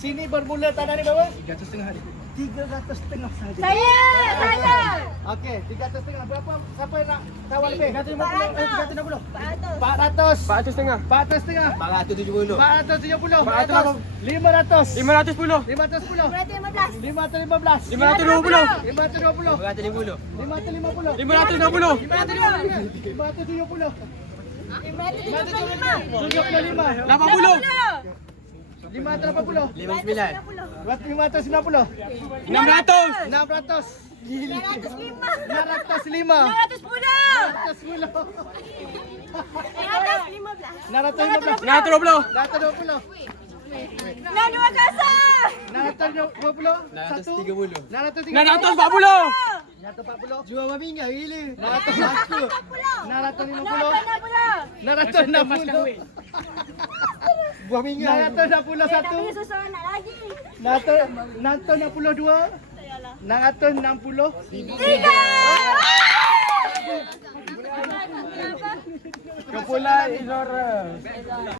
Sini bermula tanah ni berapa? 300.5 ni. 300.5 saja. Saya. Okey, 300.5. Berapa? Siapa yang nak tawar lebih? 360. 400. 400. 400.5. 400. 470. 470. 500. 510. 510. 515. 515. 520. 520. 550. 550. 560. 570. 575. 75. 80. 580. 59. 590. 600. 600. 905. 905. 910. 915. 915. 620. 920. 920. 920. 930. 940. 940. 940. Jual babi enggak gila. 950. 960. Buah minyak. 961. Susah nak lagi. 962. 960. 3. Kepulauan Izora.